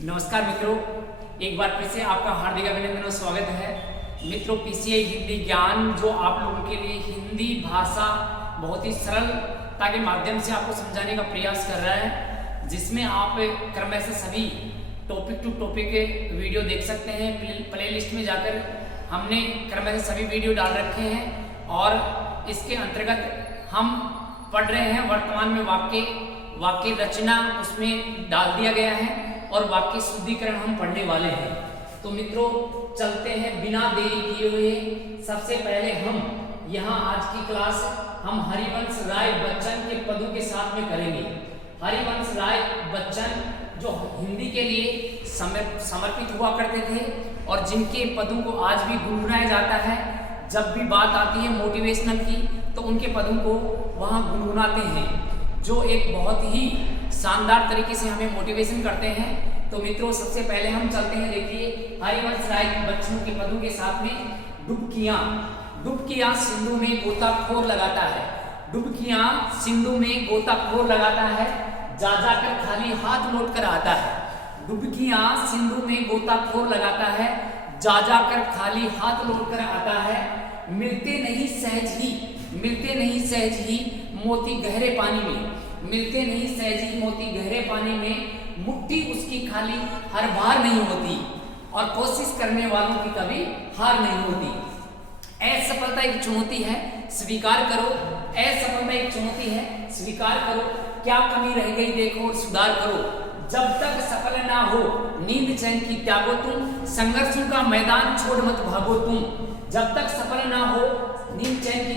नमस्कार मित्रों, एक बार फिर से आपका हार्दिक अभिनंदन और स्वागत है। मित्रों, पीसीआई हिंदी ज्ञान जो आप लोगों के लिए हिंदी भाषा बहुत ही सरलता के माध्यम से आपको समझाने का प्रयास कर रहा है, जिसमें आप क्रमशः से सभी टॉपिक टू टॉपिक के वीडियो देख सकते हैं। प्लेलिस्ट में जाकर हमने क्रमशः से सभी वीडियो डाल रखे हैं और इसके अंतर्गत हम पढ़ रहे हैं। वर्तमान में वाक्य रचना उसमें डाल दिया गया है और वाक्य शुद्धिकरण हम पढ़ने वाले हैं। तो मित्रों, चलते हैं बिना देरी किए हुए। सबसे पहले हम यहाँ आज की क्लास हम हरिवंश राय बच्चन के पदों के साथ में करेंगे। हरिवंश राय बच्चन जो हिंदी के लिए समर्पित हुआ करते थे और जिनके पदों को आज भी गुनगुनाया जाता है। जब भी बात आती है मोटिवेशनल की तो उनके पदों को वहाँ गुनगुनाते हैं, जो एक बहुत ही शानदार तरीके से हमें मोटिवेशन करते हैं। तो मित्रों, सबसे पहले हम चलते हैं, देखिए हरिवंश राय बच्चन के पदों के साथ में। डुबकियां सिंधु में गोताखोर लगाता है। डुबकियां सिंधु में गोताखोर लगाता है, जा जाकर खाली हाथ लौट कर आता है। डुबकियां सिंधु में गोताखोर लगाता है, जा जाकर खाली हाथ लौट कर आता है। मिलते नहीं सहज ही मोती गहरे पानी में। मिलते नहीं सहज ही मोती गहरे पानी में। मुट्ठी उसकी खाली हर बार नहीं होती और कोशिश करने वालों की कभी हार नहीं होती। असफलता एक चुनौती है, स्वीकार करो। असफलता एक चुनौती है, स्वीकार करो। क्या कमी रह गई देखो और सुधार करो। जब तक सफल ना हो नींद चैन की त्यागो तुम, संघर्षों का मैदान छोड़ मत भागो तुम। जब तक सफल ना हो नींद चैन की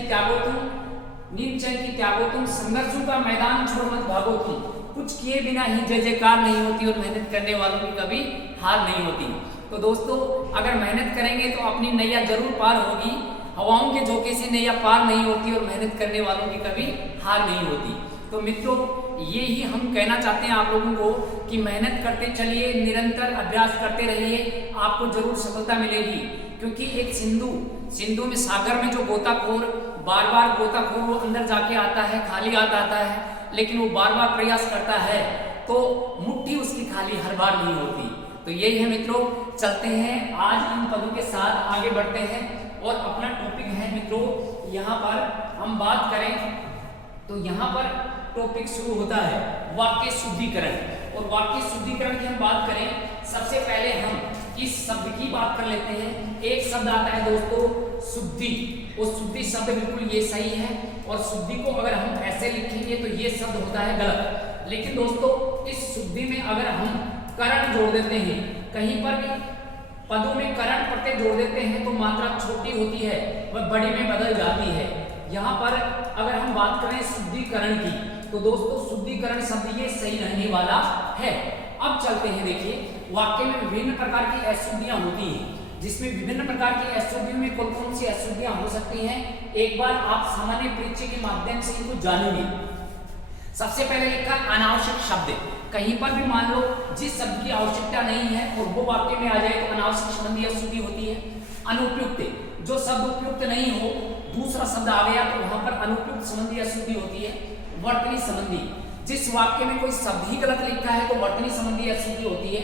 त्यागो तुम, संघर्षों का मैदान छोड़ मत भागो तुम। कुछ किए बिना ही जय जयकार नहीं होती और मेहनत करने वालों की कभी हार नहीं होती। तो दोस्तों, अगर मेहनत करेंगे तो अपनी नैया जरूर पार होगी। हवाओं के झोंके से नैया पार नहीं होती और मेहनत करने वालों की कभी हार नहीं होती। तो मित्रों, ये ही हम कहना चाहते हैं आप लोगों को कि मेहनत करते चलिए, निरंतर अभ्यास करते रहिए, आपको जरूर सफलता मिलेगी। क्योंकि एक सिंधु में सागर में जो गोताखोर बार बार गोताखोर वो अंदर जाके आता है, खाली हाथ आता है, लेकिन वो बार बार प्रयास करता है तो मुट्ठी उसकी खाली हर बार नहीं होती। तो यही है मित्रों, चलते हैं आज इन पदों के साथ आगे बढ़ते हैं और अपना टॉपिक है मित्रों, यहाँ पर हम बात करें तो यहाँ पर टॉपिक शुरू होता है वाक्य शुद्धिकरण। और वाक्य शुद्धिकरण की हम बात करें, सबसे पहले हम इस शब्द की बात कर लेते हैं। एक शब्द आता है दोस्तों शुद्धि। वो शुद्धि शब्द बिल्कुल ये सही है और शुद्धि को अगर हम ऐसे लिखेंगे तो ये शब्द होता है गलत। लेकिन दोस्तों, इस शुद्धि में अगर हम करण जोड़ देते हैं, कहीं पर भी पदों में करण प्रत्यय जोड़ देते हैं तो मात्रा छोटी होती है वह बड़ी में बदल जाती है। यहाँ पर अगर हम बात करें शुद्धिकरण की तो दोस्तों शुद्धिकरण शब्द ये सही रहने वाला है। अब चलते हैं, देखिए वाक्य में विभिन्न प्रकार की अशुद्धियां होती हैं, जिसमें विभिन्न प्रकार की अशुद्धियों में कौन कौन सी अशुद्धियां हो सकती हैं, एक बार आप सामान्य परिचय के माध्यम से इनको जानेंगे। सबसे पहले लिखा अनावश्यक शब्द। कहीं पर भी मान लो जिस शब्द की आवश्यकता नहीं है और वो वाक्य में आ जाए तो अनावश्यक संबंधी अशुद्धि होती है। अनुपयुक्त, जो शब्द उपयुक्त नहीं हो, दूसरा शब्द आ गया तो वहां पर अनुपयुक्त संबंधी अशुद्धि होती है। वर्तनी संबंधी, जिस वाक्य में कोई शब्द ही गलत लिखा है तो वर्तनी संबंधी अशुद्धि होती है।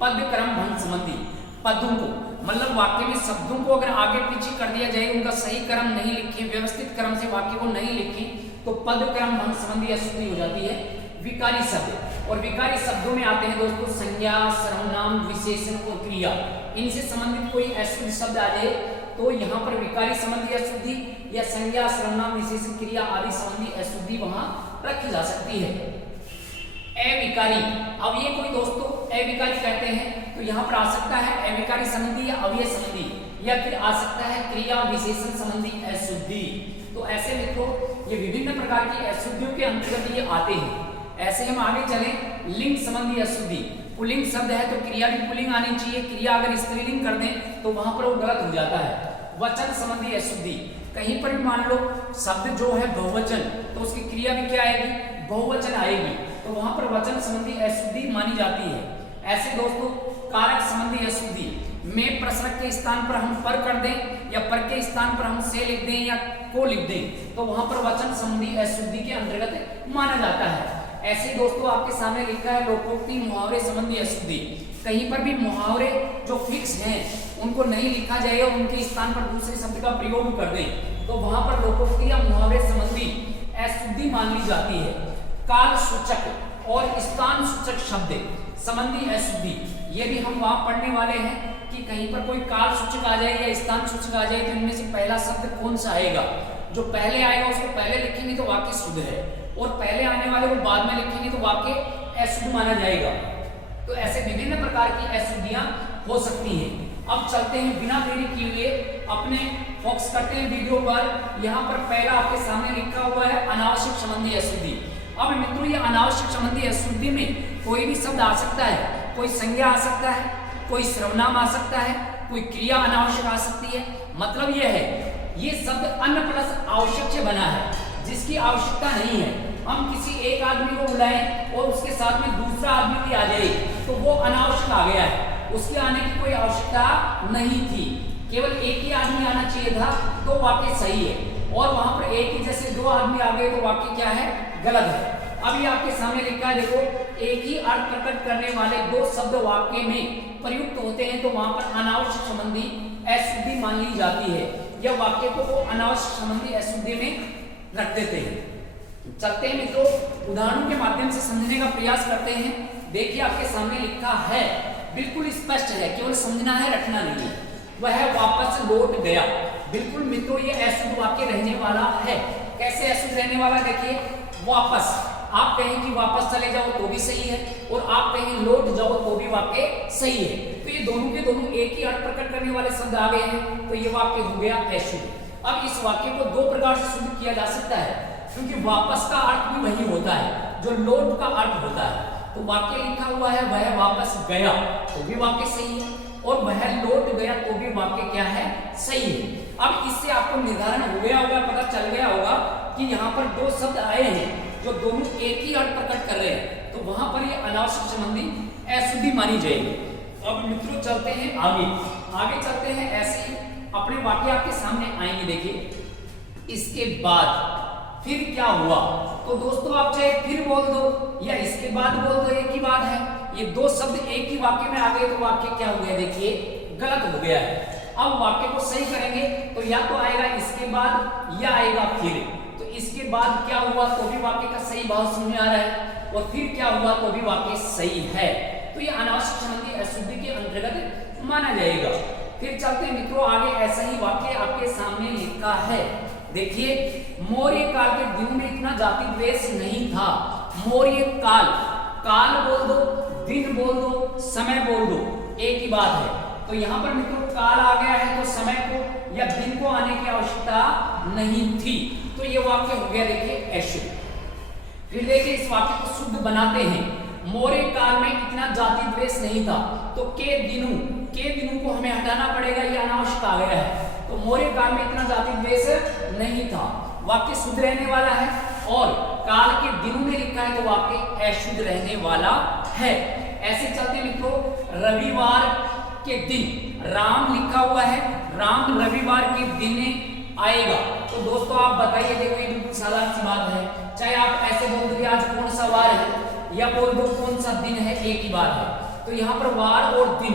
पद क्रम भंग संबंधी, पदों को मतलब वाक्य में शब्दों को अगर आगे पीछे कर दिया जाए, उनका सही क्रम नहीं लिखे, व्यवस्थित क्रम से वाक्य को नहीं लिखे तो पद क्रम भंग संबंधी अशुद्धि हो जाती है। विकारी शब्द, और विकारी शब्दों में आते हैं दोस्तों संज्ञा, सर्वनाम, विशेषण और क्रिया। इनसे संबंधित कोई अशुद्ध शब्द आ जाए तो यहाँ पर विकारी संबंधी अशुद्धि या संज्ञा, सर्वनाम, विशेषण, क्रिया आदि संबंधी अशुद्धि वहां रखी जा सकती है। अविकारी, अब ये कोई दोस्तों अविकारी कहते हैं तो यहाँ पर आ सकता है अविकारी संबंधी या अव्यय संबंधी, या फिर आ सकता है क्रिया विशेषण संबंधी अशुद्धि। तो ऐसे मित्रों ये विभिन्न प्रकार की अशुद्धियों के अंतर्गत ये आते हैं। ऐसे हम आगे चलें, लिंग संबंधी अशुद्धि। पुल्लिंग शब्द है तो क्रिया भी पुल्लिंग आनी चाहिए, क्रिया अगर स्त्रीलिंग कर दें तो वहां पर वो गलत हो जाता है। वचन संबंधी अशुद्धि, कहीं पर भी मान लो शब्द जो है बहुवचन तो उसकी क्रिया भी क्या आएगी, बहुवचन आएगी, तो वहां पर वचन संबंधी अशुद्धि मानी जाती है। ऐसे दोस्तों कारक संबंधी अशुद्धि में प्रश्न के स्थान पर हम पर कर दें या पर के स्थान पर हम से लिख दें या को लिख दें तो वहां पर वचन संबंधी अशुद्धि के अंतर्गत माना जाता है। ऐसे ही दोस्तों आपके सामने लिखा है लोकोक्ति मुहावरे संबंधी अशुद्धि। कहीं पर भी मुहावरे जो फिक्स हैं उनको नहीं लिखा जाएगा, उनके स्थान पर दूसरे शब्द का प्रयोग कर दें तो वहां पर लोकोक्ति या मुहावरे संबंधी अशुद्धि मान ली जाती है। काल सूचक और स्थान सूचक शब्द संबंधी अशुद्धि, ये भी हम वहां पढ़ने वाले हैं कि कहीं पर कोई काल सूचक आ जाए या स्थान सूचक आ जाए तो इनमें से पहला शब्द कौन सा आएगा। जो पहले आएगा उसको पहले लिखेंगे तो वाक्य शुद्ध है, और पहले आने वाले को बाद में लिखेंगे तो वाक्य अशुद्ध माना जाएगा। तो ऐसे विभिन्न प्रकार की अशुद्धियां हो सकती हैं। अब चलते हैं बिना देरी किए हुए अपने फोकस करते हैं वीडियो पर। यहाँ पर पहला आपके सामने लिखा हुआ है अनावश्यक संबंधी अशुद्धि। अब मित्रों ये अनावश्यक संबंधी अशुद्धि में कोई भी शब्द आ सकता है, कोई संज्ञा आ सकता है, कोई सर्वनाम आ सकता है, कोई क्रिया अनावश्यक आ सकती है। मतलब यह है ये शब्द अन प्लस आवश्यक से बना है, जिसकी आवश्यकता नहीं है। हम किसी एक आदमी को बुलाएं और उसके साथ में दूसरा आदमी भी आ जाए तो वो अनावश्यक आ गया है, उसके आने की कोई आवश्यकता नहीं थी, केवल एक ही आदमी आना चाहिए था तो वाक्य सही है। और वहां पर एक ही जैसे दो आदमी आ गए तो वाक्य क्या है, गलत है। अब ये आपके सामने लिखा है, देखो एक ही अर्थ प्रकट करने वाले दो शब्द वाक्य में प्रयुक्त होते हैं तो वहां पर अनावश्यक संबंधी अशुद्धि मान ली जाती है, या वाक्य को वो अनावश्यक संबंधी अशुद्धि में रख देते हैं। चलते हैं मित्रों उदाहरणों के माध्यम से समझने का प्रयास करते हैं। देखिए आपके सामने लिखा है, बिल्कुल स्पष्ट है, केवल समझना है, रखना नहीं है। वह वापस लौट गया। बिल्कुल मित्रों ये अशुद्ध वाक्य रहने वाला है। कैसे अशुद्ध रहने वाला, देखिए वापस, आप कहें कि वापस चले जाओ तो भी सही है, और आप कहें लौट जाओ तो भी वाक्य सही है। तो ये दोनों के दोनों एक ही अर्थ प्रकट करने वाले शब्द आ गए हैं, तो ये वाक्य हो गया अशुद्ध। अब इस वाक्य को दो प्रकार से शुद्ध किया जा सकता है, क्योंकि वापस का अर्थ भी वही होता है जो लौट का अर्थ होता है। तो वाक्य लिखा हुआ है वह वापस गया तो भी वाक्य सही है, और वह लौट गया तो भी वाक्य क्या है, सही है। अब इससे आपको निर्धारण हो गया होगा, पता चल गया होगा कि यहाँ पर दो शब्द आए हैं जो दोनों एक ही अर्थ प्रकट कर रहे हैं, तो वहां पर ये अनावश्यक संबंधी अशुद्धि मानी जाएगी। अब मित्रों चलते हैं आगे चलते हैं। ऐसे ही अपने वाक्य आपके सामने आएंगे। देखिए इसके बाद फिर क्या हुआ, तो दोस्तों आप चाहे फिर बोल दो या इसके बाद बोल दो, एक ही बात है। ये दो शब्द एक ही वाक्य में आ गए तो वाक्य क्या हो गया, देखिए गलत हो गया है। अब वाक्य को सही करेंगे तो या तो आएगा इसके बाद या आएगा फिर। तो इसके बाद क्या हुआ तो भी वाक्य का सही भाव समझ में आ रहा है, और फिर क्या हुआ तो भी वाक्य सही है। तो ये अनावश्यक संबंधी अशुद्धि के अंतर्गत माना जाएगा। फिर चलते हैं मित्रों आगे। ऐसा ही वाक्य आपके सामने लिखा है। देखिए मौर्य काल के दिनों में इतना जाति द्वेष नहीं था। मौर्य काल, काल बोल दो, दिन बोल दो, समय बोल दो, एक ही बात है। तो यहाँ पर मित्रों काल आ गया है तो समय को या दिन को आने की आवश्यकता नहीं थी, तो ये वाक्य हो गया देखिए अशुद्ध। फिर देखिए इस वाक्य को शुद्ध बनाते हैं। मौर्य काल में इतना जाति द्वेष नहीं था, तो के दिनों को हमें हटाना पड़ेगा, ये अनावश्यक आ गया है। तो मौर्य काल में इतना जाति द्वेष नहीं था, वाक्य शुद्ध रहने वाला है। और काल के दिनों में लिखा है तो वाक्य अशुद्ध रहने वाला है। ऐसे चलते मित्रों रविवार के दिन, राम लिखा हुआ है, राम रविवार के दिन आएगा। तो दोस्तों आप बताइए, देखो ये बिल्कुल साधारण सी बात है। चाहे आप ऐसे बोल दो कि आज कौन सा वार है, या बोल दो कौन सा दिन है, एक ही बात है। तो यहाँ पर वार और दिन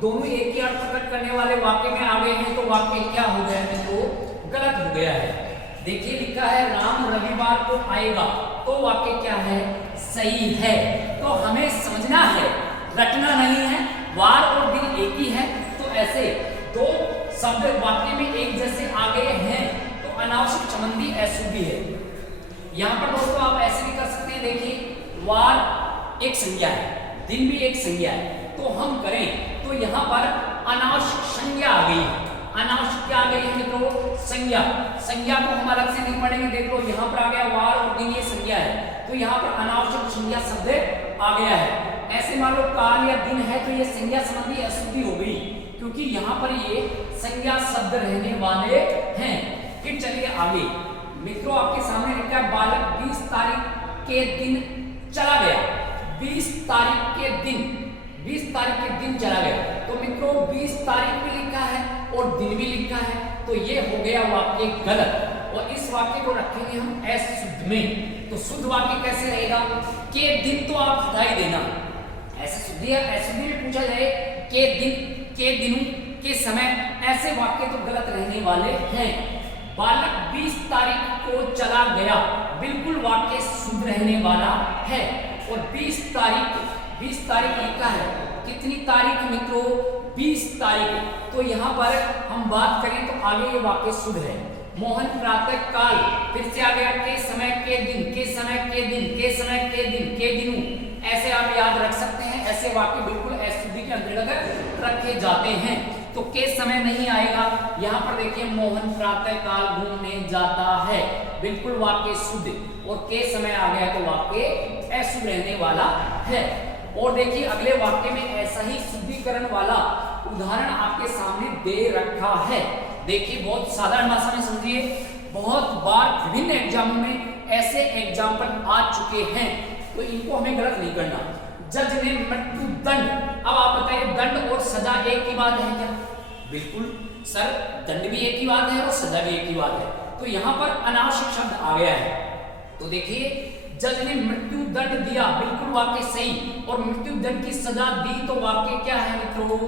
दोनों एक ही अर्थ प्रकट करने वाले वाक्य में आ गए हैं, तो वाक्य क्या हो गया है, तो गलत हो गया है। देखिए लिखा है राम रविवार को आएगा, तो वाक्य क्या है, सही है। तो हमें समझना है, रटना नहीं है। वार और दिन एक ही है, तो ऐसे दो शब्द वाक्य में एक जैसे आ गए हैं तो अनावश्यक संबंधी अशुद्धि है। यहाँ पर दोस्तों आप ऐसे भी कर सकते हैं। देखिए वार एक संज्ञा है, दिन भी एक संज्ञा है, तो हम करें तो यहाँ पर अनावश्यक संज्ञा आ गई है। अनावश्यक क्या आ गई है मित्रों, संज्ञा। संज्ञा को हम अलग से नहीं पढ़ेंगे। देख लो यहाँ पर आ गया वार और दिन, ये संज्ञा है, तो यहाँ पर अनावश्यक संज्ञा शब्द आ गया है। ऐसे मान लो काल या दिन है तो ये संज्ञा संबंधी अशुद्धि हो गई, क्योंकि यहाँ पर ये संज्ञा शब्द रहने वाले हैं। फिर चलिए आगे मित्रों, आपके सामने लिखा है बालक 20 तारीख के दिन चला गया। 20 तारीख के दिन चला गया। तो मित्रों 20 तारीख भी लिखा है और दिन भी लिखा है, तो ये हो गया वाक्य गलत, और इस वाक्य को रखेंगे हम अशुद्ध में। तो शुद्ध वाक्य कैसे रहेगा? के दिन तो आप हटा ही देना। ऐसे शुद्धि में पूछा जाए के दिन, के दिनों, के समय, ऐसे वाक्य तो गलत रहने वाले हैं। बालक 20 तारीख को चला गया, बिल्कुल वाक्य शुद्ध रहने वाला है। और 20 तारीख लिखा है, कितनी तारीख मित्रों? 20 तारीख। तो यहाँ पर हम बात करें तो आगे ये वाक्य शुद्ध है। मोहन प्रातः काल, फिर से आ गया के समय के दिन, के समय के दिन, के समय के दिन, के दिनों, ऐसे आप याद रख सकते हैं। ऐसे वाक्य बिल्कुल अशुद्धि के अंतर्गत रखे जाते हैं। तो के समय नहीं आएगा। यहाँ पर देखिए मोहन प्रातः काल घूमने जाता है, बिल्कुल वाक्य शुद्ध। और के समय आ गया तो वाक्य अशुद्ध रहने वाला है। और देखिए अगले वाक्य में ऐसा ही शुद्धिकरण वाला उदाहरण आपके सामने दे रखा है। देखिए बहुत साधारण भाषा में समझिए। बहुत बार विभिन्न एग्जामों में ऐसे एग्जाम्पल आ चुके हैं, तो इनको हमें गलत नहीं करना। जज ने मृत्यु दंड, अब आप बताइए दंड और सजा एक ही बात है क्या? बिल्कुल सर, दंड भी एक ही बात है और सजा भी एक ही बात है। तो यहाँ पर अनावश्यक शब्द आ गया है। तो देखिए जज ने मृत्यु दंड दिया, बिल्कुल वाक्य सही। और मृत्यु दंड की सजा दी तो वाक्य क्या है मित्रों?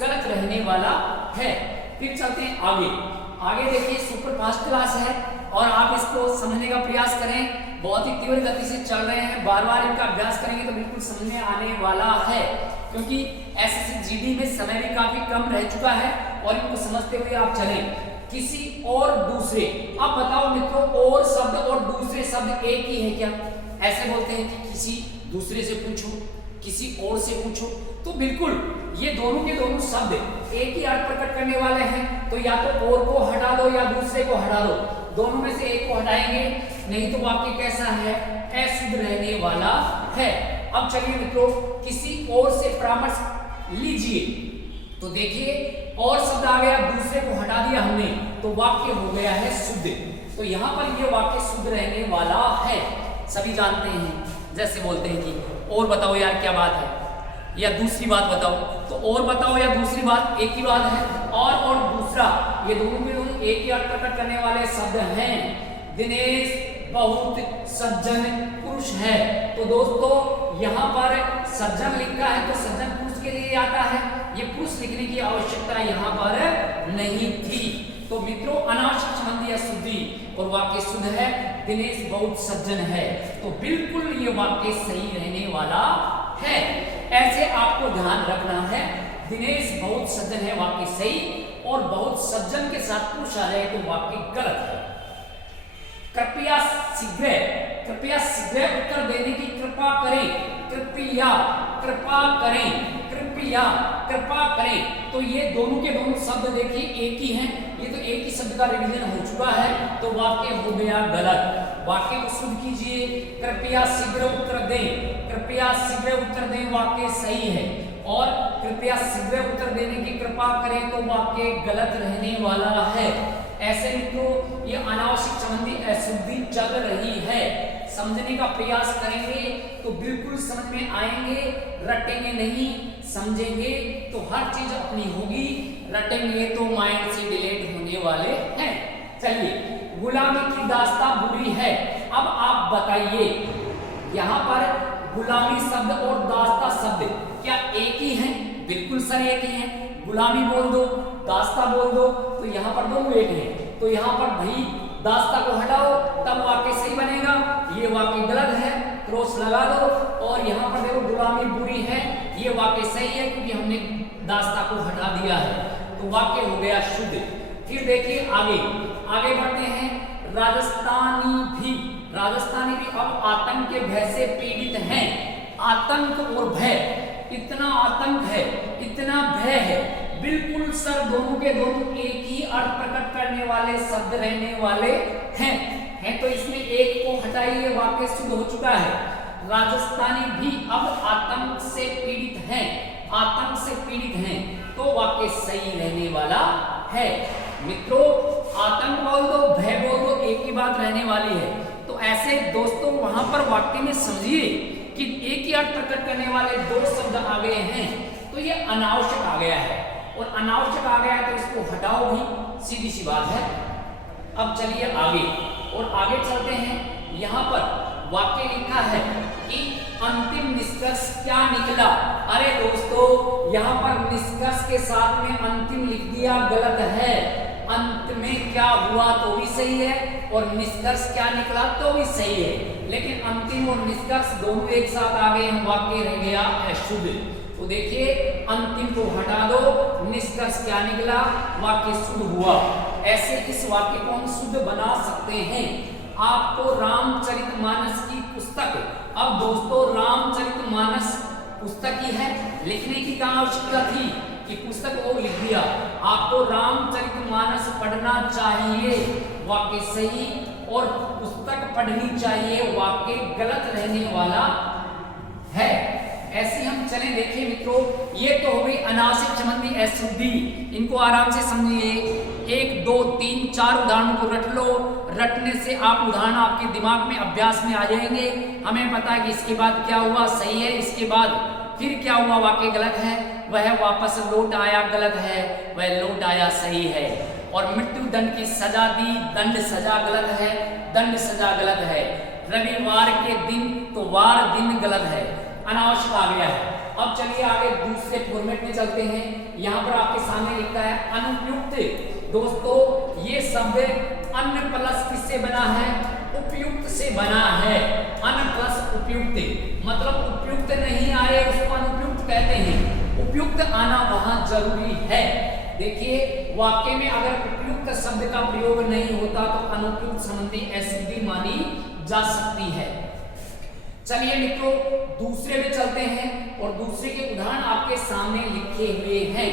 गलत रहने वाला है। फिर चलते हैं आगे देखिए सुपर फास्ट क्लास है और आप इसको समझने का प्रयास करें। बहुत ही तीव्र गति से चल रहे हैं, बार बार इनका अभ्यास करेंगे तो बिल्कुल समझ में आने वाला है। क्योंकि एसएससी जीडी में समय भी काफी कम रह चुका है और इनको समझते हुए आप चलें। किसी और दूसरे, अब बताओ मित्रों, और शब्द और दूसरे शब्द एक ही है क्या? ऐसे बोलते हैं कि किसी दूसरे से पूछो, किसी और से पूछो, तो बिल्कुल ये दोनों के दोनों शब्द एक ही अर्थ प्रकट करने वाले हैं। तो या तो और को हटा दो या दूसरे को हटा दो, दोनों में से एक को हटाएंगे, नहीं तो वाक्य कैसा है? अशुद्ध रहने वाला है। अब चलिए मित्रों किसी और से परामर्श लीजिए। तो देखिए और शब्द आ गया, दूसरे को हटा दिया हमने, तो वाक्य हो गया है शुद्ध। तो यहाँ पर ये वाक्य शुद्ध रहने वाला है, सभी जानते हैं। जैसे बोलते हैं कि और बताओ यार क्या बात है, या दूसरी बात बताओ, तो और बताओ या दूसरी बात एक ही बात है। और दूसरा, ये दोनों के दोनों एक ही अर्थ प्रकट करने वाले शब्द हैं। दिनेश बहुत सज्जन पुरुष है। तो दोस्तों यहाँ पर सज्जन लिखा है तो सज्जन पुरुष के लिए आता है, ये पुरुष लिखने की आवश्यकता यहाँ पर नहीं थी। तो मित्रों अनावश्यक संबंधी अशुद्धि और वाक्य शुद्ध है, दिनेश बहुत सज्जन है, तो बिल्कुल ये वाक्य सही रहने वाला है। ऐसे आपको ध्यान रखना है, दिनेश बहुत सज्जन है वाक्य सही, और बहुत सज्जन के साथ पुरुष आ जाए तो वाक्य गलत है। कृपया शीघ्र उत्तर देने की कृपा करें, कृपा करें। तो ये दोनों के दोनों शब्द देखिए एक ही हैं, ये तो एक ही शब्द का रिवीजन हो चुका है, तो वाक्य हो गया गलत। वाक्य को शुद्ध कीजिए, कृपया शीघ्र उत्तर दें, वाक्य सही है। और कृपया शीघ्र उत्तर देने की कृपा करें तो वाक्य गलत रहने वाला है। ऐसे मित्रों ये अनावश्यक संबंधी अशुद्धि चल रही है, समझने का प्रयास करेंगे तो बिल्कुल समझ में आएंगे, रटेंगे नहीं, समझेंगे तो हर चीज अपनी होगी, रटेंगे तो माइंड से डिलीट होने वाले हैं। चलिए गुलामी की दास्तां बुरी है। अब आप बताइए यहाँ पर गुलामी शब्द और दास्तां शब्द क्या एक ही हैं? बिल्कुल सर एक ही हैं। गुलामी बोल दो, दास्तां बोल दो, तो यहाँ पर दोनों एक हैं। तो यहाँ पर भाई दास्तां को हटाओ तब वाक्य सही बनेगा, ये वाक्य गलत है, क्रॉस लगा दो। और यहाँ पर देखो गुलामी बुरी है, ये वाक्य सही है क्योंकि हमने दास्तां को हटा दिया है, तो वाक्य हो गया शुद्ध। फिर देखिए आगे बढ़ते हैं। राजस्थानी भी अब आतंक के भय से पीड़ित हैं। आतंक और भय, इतना आतंक है, इतना भय है, बिल्कुल सर दोनों के दोनों एक ही अर्थ प्रकट करने वाले शब्द रहने वाले हैं। तो इसमें एक को हटाइए, वाक्य शुद्ध हो चुका है। राजस्थानी भी अब आतंक से पीड़ित हैं, तो वाक्य सही रहने वाला है। मित्रों आतंक बोल दो, भय बोल दो, एक ही बात रहने वाली है। तो ऐसे दोस्तों वहां पर वाक्य में समझिए कि एक ही अर्थ प्रकट करने वाले दो शब्द आ गए हैं, तो ये अनावश्यक आ गया है, और अनावश्यक आ गया है तो इसको हटाओ भी, सीधी सी बात है। अब चलिए आगे चलते हैं। यहाँ पर वाक्य लिखा है कि अंतिम निष्कर्ष क्या निकला। अरे दोस्तों यहाँ पर निष्कर्ष के साथ में अंतिम लिख दिया, गलत है। अंत में क्या हुआ तो भी सही है और निष्कर्ष क्या निकला तो भी सही है, लेकिन अंतिम और निष्कर्ष दोनों एक साथ आ गए, वाक्य रह गया अशुद्ध। तो देखिए अंतिम को हटा दो, निष्कर्ष क्या निकला, वाक्य शुद्ध हुआ। ऐसे इस वाक्य को हम शुद्ध बना सकते हैं। आपको रामचरितमानस की पुस्तक, अब दोस्तों रामचरितमानस पुस्तक ही है, लिखने की कहाँ आवश्यकता थी कि पुस्तक वो लिख दिया। आपको रामचरितमानस पढ़ना चाहिए, वाक्य सही, और पुस्तक पढ़नी चाहिए, वाक्य गलत रहने वाला है। ऐसे हम चले देखिए मित्रों, ये तो हो गई अनासिक संबंधी अशुद्धि, इनको आराम से समझिए। 1 2 3 4 उदाहरणों को रट लो, रटने से आप उदाहरण आपके दिमाग में अभ्यास में आ जाएंगे। हमें पता है कि इसके बाद क्या हुआ, सही है, इसके बाद फिर क्या हुआ, वाक्य गलत है, वह वापस लौट आया, गलत है, वह लौट आया, सही है। और मृत्यु दंड की सजा दी, दंड सजा गलत है, दंड सजा गलत है। रविवार के दिन तो वार दिन गलत है, अनावश्यक आ गया है। अब चलिए आगे दूसरे फॉर्मेट में चलते हैं। यहाँ पर आपके सामने लिखा है अनुपयुक्त। दोस्तों ये शब्द अन प्लस किससे बना है, उपयुक्त से बना है। अन प्लस उपयुक्त मतलब उपयुक्त नहीं आए उसको अनुपयुक्त कहते हैं, उपयुक्त आना वहां जरूरी है। देखिए वाक्य में अगर उपयुक्त शब्द का प्रयोग नहीं होता तो अनुपयुक्त संबंधी अशुद्धि मानी जा सकती है। चलिए मित्रों दूसरे में चलते हैं और दूसरे के उदाहरण आपके सामने लिखे हुए हैं।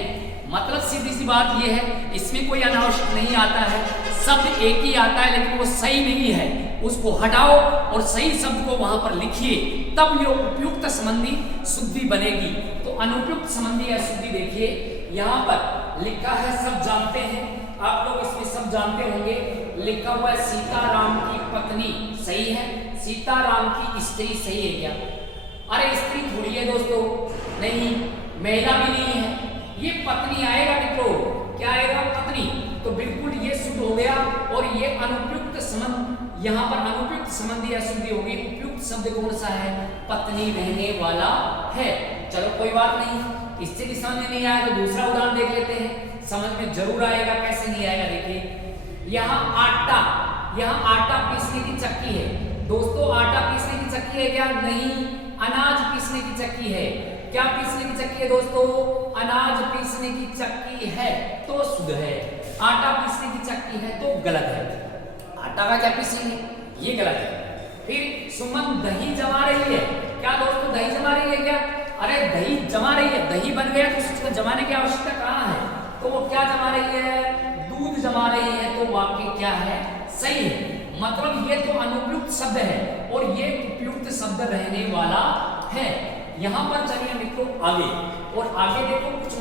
मतलब सीधी सी बात यह है, इसमें कोई अनावश्यक नहीं आता है, शब्द एक ही आता है लेकिन वो सही नहीं है, उसको हटाओ और सही शब्द को वहां पर लिखिए, तब ये उपयुक्त संबंधी शुद्धि बनेगी। तो अनुपयुक्त संबंधी अशुद्धि देखिए यहाँ पर लिखा है, सब जानते हैं आप लोग, इसमें सब जानते होंगे। लिखा हुआ है सीताराम की पत्नी, सही है। सीताराम की स्त्री, सही है क्या? अरे स्त्री थोड़ी है दोस्तों, नहीं, महिला भी नहीं है, ये पत्नी आएगा मित्रों, क्या आएगा, पत्नी। तो बिल्कुल ये शुद्ध हो गया और ये अनुपयुक्त संबंध, यहाँ पर अनुपयुक्त संबंधी अशुद्धि होगी। उपयुक्त शब्द कौन सा है, पत्नी रहने वाला है। चलो कोई बात नहीं, इससे भी समझ में नहीं आया तो दूसरा उदाहरण देख लेते हैं, समझ में जरूर आएगा। कैसे नहीं आएगा देखिए, यहाँ आटा पीसने की चक्की है। दोस्तों आटा पीसने की चक्की है क्या? नहीं, अनाज पीसने की चक्की है। क्या पीसने की चक्की है दोस्तों? अनाज पीसने की चक्की है तो शुद्ध है। आटा पीसने की चक्की है तो गलत है। आटा का क्या पीसेंगे, ये गलत है। फिर सुमन दही जमा रही है, क्या दोस्तों दही जमा रही है क्या? अरे दही जमा रही है, दही बन गया तो उसको जमाने की आवश्यकता कहाँ है, तो वो क्या जमा रही है, दूध जमा रही है, तो वाक्य क्या है, सही है। मतलब ये तो अनुपयुक्त शब्द है और ये उपयुक्त शब्द रहने वाला है। यहाँ पर चलिए मित्रों आगे, और आगे देखो कुछ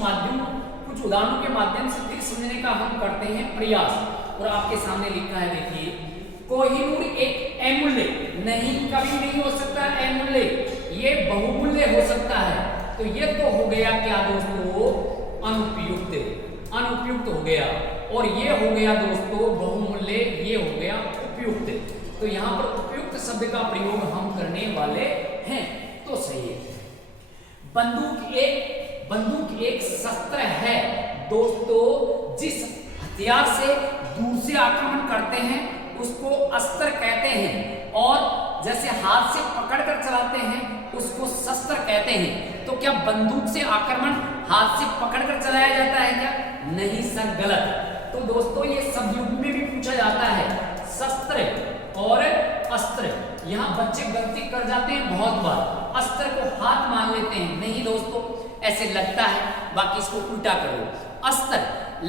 उदाहरणों के माध्यम से फिर समझने का हम करते हैं प्रयास। और आपके सामने लिखा है देखिए, कोहिनूर एक अमूल्य, नहीं कभी नहीं हो सकता अमूल्य, ये बहुमूल्य हो सकता है। तो ये तो हो गया क्या दोस्तों, अनुपयुक्त हो गया, और ये हो गया दोस्तों बहुमूल्य, ये हो गया उपयुक्त। तो यहाँ पर उपयुक्त शब्द का प्रयोग हम करने वाले हैं, तो सही है। बंदूक एक शस्त्र है दोस्तों, जिस हथियार से दूर से आक्रमण करते हैं उसको अस्त्र कहते हैं, और जैसे हाथ से पकड़कर चलाते हैं उसको शस्त्र कहते हैं। तो क्या बंदूक से आक्रमण हाथ से पकड़कर चलाया जाता है क्या? नहीं सर, गलत। तो दोस्तों ये सब युग में भी पूछा जाता है, शस्त्र और अस्त्र। यहाँ बच्चे गलती कर जाते हैं बहुत बार, अस्त्र को हाथ मान लेते हैं, नहीं दोस्तों ऐसे लगता है, बाकी इसको उल्टा करो। अस्त्र,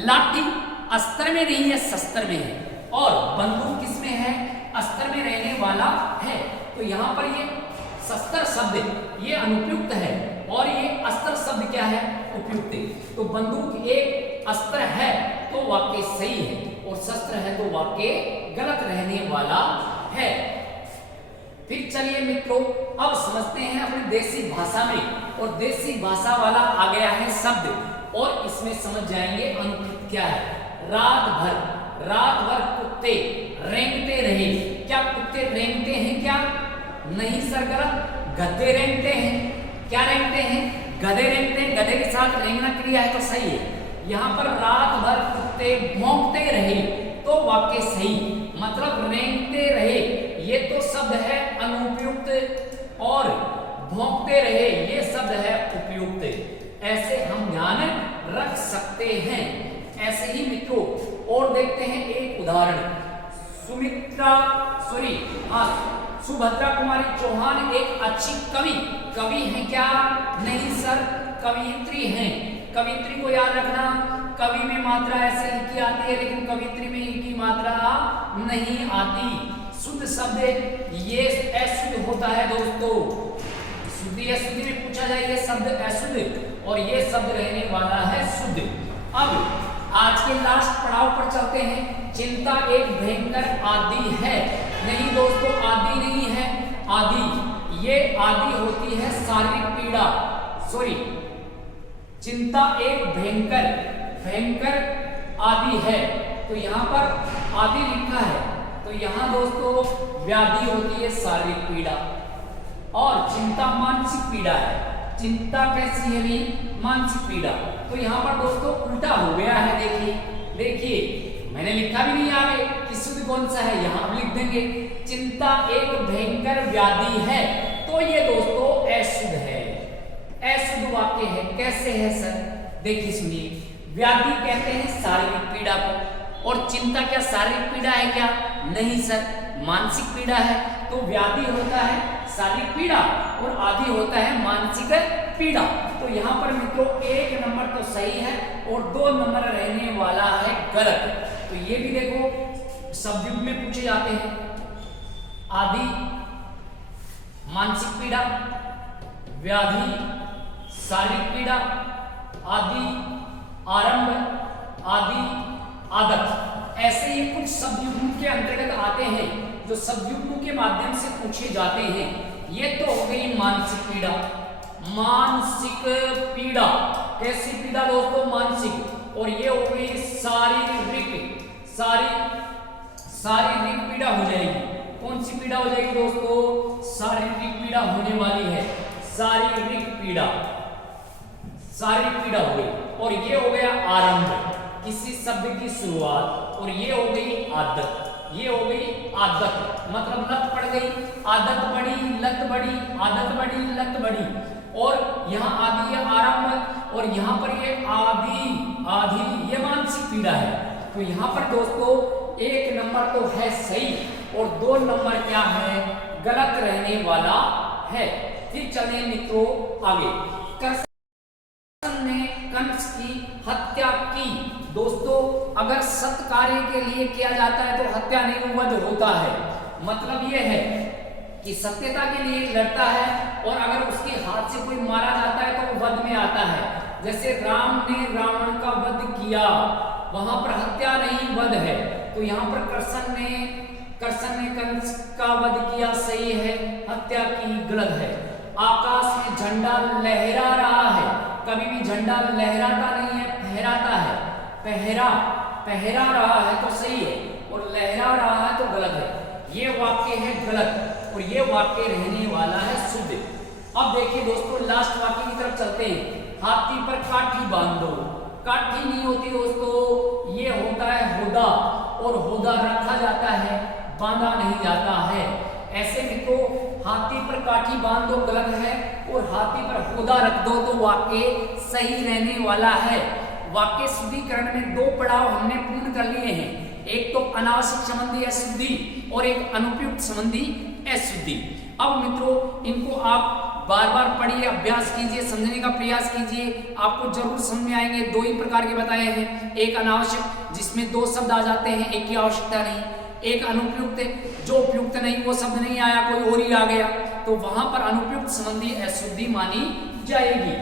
लाठी अस्त्र में नहीं है, शस्त्र में है, और बंदूक किसमें है, अस्त्र में रहने वाला है। तो यहाँ पर ये शस्त्र शब्द ये अनुपयुक्त है और ये अस्त्र शब्द क्या है, उपयुक्त। तो बंदूक एक अस्त्र है तो वाक्य सही है, और शस्त्र है तो वाक्य गलत रहने वाला है। फिर चलिए मित्रों अब समझते हैं अपनी देसी भाषा में, और देसी भाषा वाला आ गया है शब्द, और इसमें समझ जाएंगे अनुपयुक्त क्या है। रात भर कुत्ते रेंगते रहे, क्या कुत्ते रेंगते हैं क्या? नहीं सर गलत, गधे रेंगते हैं। क्या रेंगते हैं? गधे रेंगते हैं। गधे के साथ रेंगना क्रिया है तो सही है। यहाँ पर रात भर कुत्ते भौंकते रहे तो वाक्य सही, मतलब रेंगते रहे ये तो शब्द है अनुपयुक्त और भौंकते रहे ये शब्द है उपयुक्त। ऐसे हम ध्यान रख सकते हैं। ऐसे ही मित्रों और देखते हैं एक उदाहरण। सुभद्रा कुमारी चौहान एक अच्छी कवि हैं क्या? नहीं सर, कवियत्री हैं। कवियत्री को याद रखना, कवि में मात्रा ऐसे ही की आती है लेकिन कवियत्री में ही की मात्रा नहीं आती। शुद्ध शब्द ये अशुद्ध होता है दोस्तों। शुद्ध अशुद्ध में पूछा जाए ये शब्द अशुद्ध और ये शब्द रहने वाला है शुद्ध। अब आज के लास्ट पड़ाव पर चलते हैं। चिंता एक भयंकर आदि है। नहीं दोस्तों, आदि नहीं है, आदि ये आदि होती है शारीरिक पीड़ा। चिंता एक भयंकर आदि है तो यहाँ पर आदि लिखा है तो यहाँ दोस्तों व्याधि होती है शारीरिक पीड़ा और चिंता मानसिक पीड़ा है। चिंता कैसी है भी? मानसिक पीड़ा। तो यहाँ पर दोस्तों उल्टा हो गया है। देखिए मैंने लिखा भी नहीं आगे कि शुद्ध कौन सा है, यहाँ लिख देंगे चिंता एक भयंकर व्याधि है तो ये दोस्तों अशुद्ध है, अशुद्ध वाक्य है। कैसे है सर? देखिए सुनिए, व्याधि कहते हैं शारीरिक पीड़ा को और चिंता क्या शारीरिक पीड़ा है क्या? नहीं सर, मानसिक पीड़ा है। तो व्याधि होता है शारीरिक पीड़ा और आदि होता है मानसिक पीड़ा। तो यहाँ पर मित्रों 1 नंबर तो सही है और 2 नंबर रहने वाला है गलत। तो ये भी देखो शब्द में पूछे जाते हैं। आदि मानसिक पीड़ा, व्याधि शारीरिक पीड़ा, आदि आरंभ, आदि आदत। ऐसे ही कुछ शब्दयुग्म के अंतर्गत आते हैं जो शब्दयुग्म के माध्यम से पूछे जाते हैं। ये तो हो गई मानसिक पीड़ा। मानसिक पीड़ा कैसी पीड़ा दोस्तों? मानसिक। और ये हो गई शारीरिक पीड़ा हो जाएगी। कौन सी पीड़ा हो जाएगी दोस्तों? शारीरिक पीड़ा होने वाली है। शारीरिक पीड़ा हो गई। और ये हो गया आरंभ, किसी शब्द की शुरुआत। और ये हो गई आदत, ये हो गई आदत, मतलब लत पड़ गई, आदत बढ़ी, लत बढ़ी, आदत बढ़ी, लत बढ़ी। और यहाँ आदि है आरंभ और यहाँ पर ये आदि ये मानसिक पीड़ा है। तो यहाँ पर दोस्तों 1 नंबर तो है सही और 2 नंबर क्या है? गलत रहने वाला है। फिर चले मित्रों आगे। कर्सन ने कंस की हत्या की। दोस्तों अगर सत्य कार्य के लिए किया जाता है तो हत्या नहीं वध होता है। मतलब ये है कि सत्यता के लिए लड़ता है और अगर उसके हाथ से कोई मारा जाता है तो वो वध में आता है। जैसे राम ने रावण का वध किया, वहां पर हत्या नहीं वध है। तो यहाँ पर कर्सन ने कंस का वध किया सही है, हत्या की गलत है। आकाश में झंडा लहरा रहा है। कभी भी झंडा लहराता नहीं है, फहराता है। पहरा रहा है तो सही है और लहरा रहा है तो गलत है। ये वाक्य है गलत और ये वाक्य रहने वाला है शुद्ध। अब देखिए दोस्तों लास्ट वाक्य की तरफ चलते हैं। हाथी पर काठी बांधो। काठी नहीं होती दोस्तों, ये होता है होदा और होदा रखा जाता है, बांधा नहीं जाता है। ऐसे में तो हाथी पर काठी बांध दो गलत है और हाथी पर होदा रख दो तो वाक्य सही रहने वाला है। वाक्य शुद्धिकरण में 2 पड़ाव हमने पूर्ण कर लिए हैं। एक तो अनावश्यक संबंधी अशुद्धि और एक अनुपयुक्त संबंधी अशुद्धि। अब मित्रों इनको आप बार-बार पढ़िए, अभ्यास कीजिए, समझने का प्रयास कीजिए, आपको जरूर समझ में आएंगे। 2 ही प्रकार के बताए हैं, एक अनावश्यक जिसमें 2 शब्द आ जाते हैं, एक की आवश्यकता नहीं। एक अनुपयुक्त जो उपयुक्त नहीं, वो शब्द नहीं आया, कोई और ही आ गया, तो वहां पर अनुपयुक्त संबंधी अशुद्धि मानी जाएगी।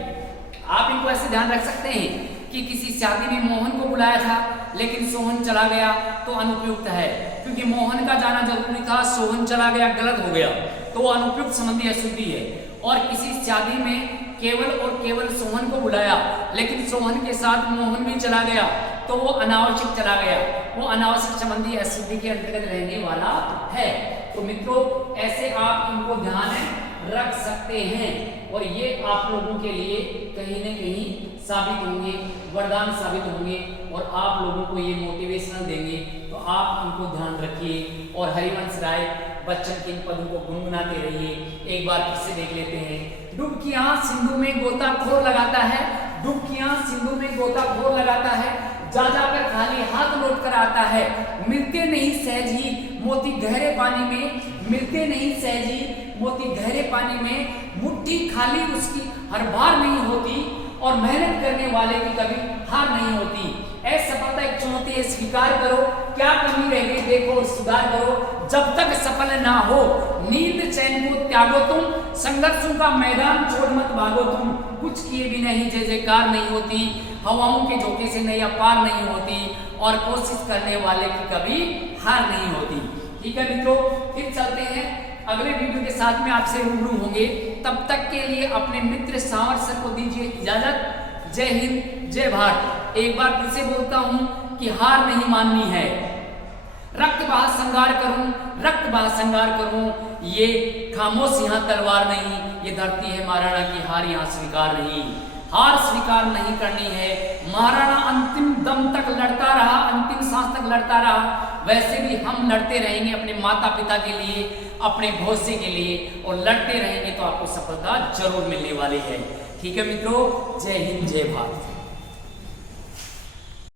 आप इनको ऐसे ध्यान रख सकते हैं कि किसी शादी में मोहन को बुलाया था लेकिन सोहन चला गया तो अनुपयुक्त है, क्योंकि मोहन का जाना जरूरी था, सोहन चला गया गलत हो गया, तो अनुपयुक्त संबंधी अशुद्धि है। और किसी शादी में केवल और केवल सोहन को बुलाया लेकिन सोहन के साथ मोहन भी चला गया तो वो अनावश्यक चला गया, वो अनावश्यक संबंधी अशुद्धि के अंतर्गत रहने वाला है। तो मित्रों ऐसे आप इनको ध्यान रख सकते हैं और ये आप लोगों के लिए कहीं न कहीं साबित होंगे, वरदान साबित होंगे और आप लोगों को ये मोटिवेशनल देंगे। तो आप इनको ध्यान रखिए और हरिवंश राय बच्चन के इन पदों को गुनगुनाते रहिए। एक बार फिर से देख लेते हैं। डुबकियां सिंधु में गोताखोर लगाता है, डुबकियां सिंधु में गोताखोर लगाता है, जा जाकर खाली हाथ लौट कर आता है, मिलते नहीं सहज ही मोती गहरे पानी में, मिलते नहीं सहज ही मोती गहरे पानी में, मुट्ठी खाली उसकी हर बार नहीं होती और मेहनत करने वाले की कभी हार नहीं होती। असफलता एक चुनौती है, स्वीकार करो, क्या कमी रह गई देखो, सुधार करो, जब तक सफल ना हो नींद चैन को त्यागो तुम, संघर्षों का मैदान छोड़ मत भागो तुम, कुछ किए बिना ही जय जयकार नहीं होती, हवाओं के झोंके से नैया पार नहीं होती और कोशिश करने वाले की कभी हार नहीं होती। ठीक है मित्रों, फिर चलते हैं अगले वीडियो के साथ में आपसे रूबरू होंगे। तब तक के लिए अपने मित्र सांवर सर को दीजिए इजाजत। जय हिंद, जय भारत। एक बार फिर से बोलता हूं कि हार नहीं माननी है, रक्त बहा संगार करूं, रक्त बहा संगार करूं, ये खामोश यहाँ तलवार नहीं, ये धरती है महाराणा की, हार यहाँ स्वीकार नहीं, हार स्वीकार नहीं करनी है। महाराणा अंतिम दम तक लड़ता रहा, अंतिम सांस तक लड़ता रहा, वैसे भी हम लड़ते रहेंगे अपने माता पिता के लिए, अपने भविष्य के लिए, और लड़ते रहेंगे तो आपको सफलता जरूर मिलने वाली है। ठीक है मित्रों, जय हिंद, जय भारत।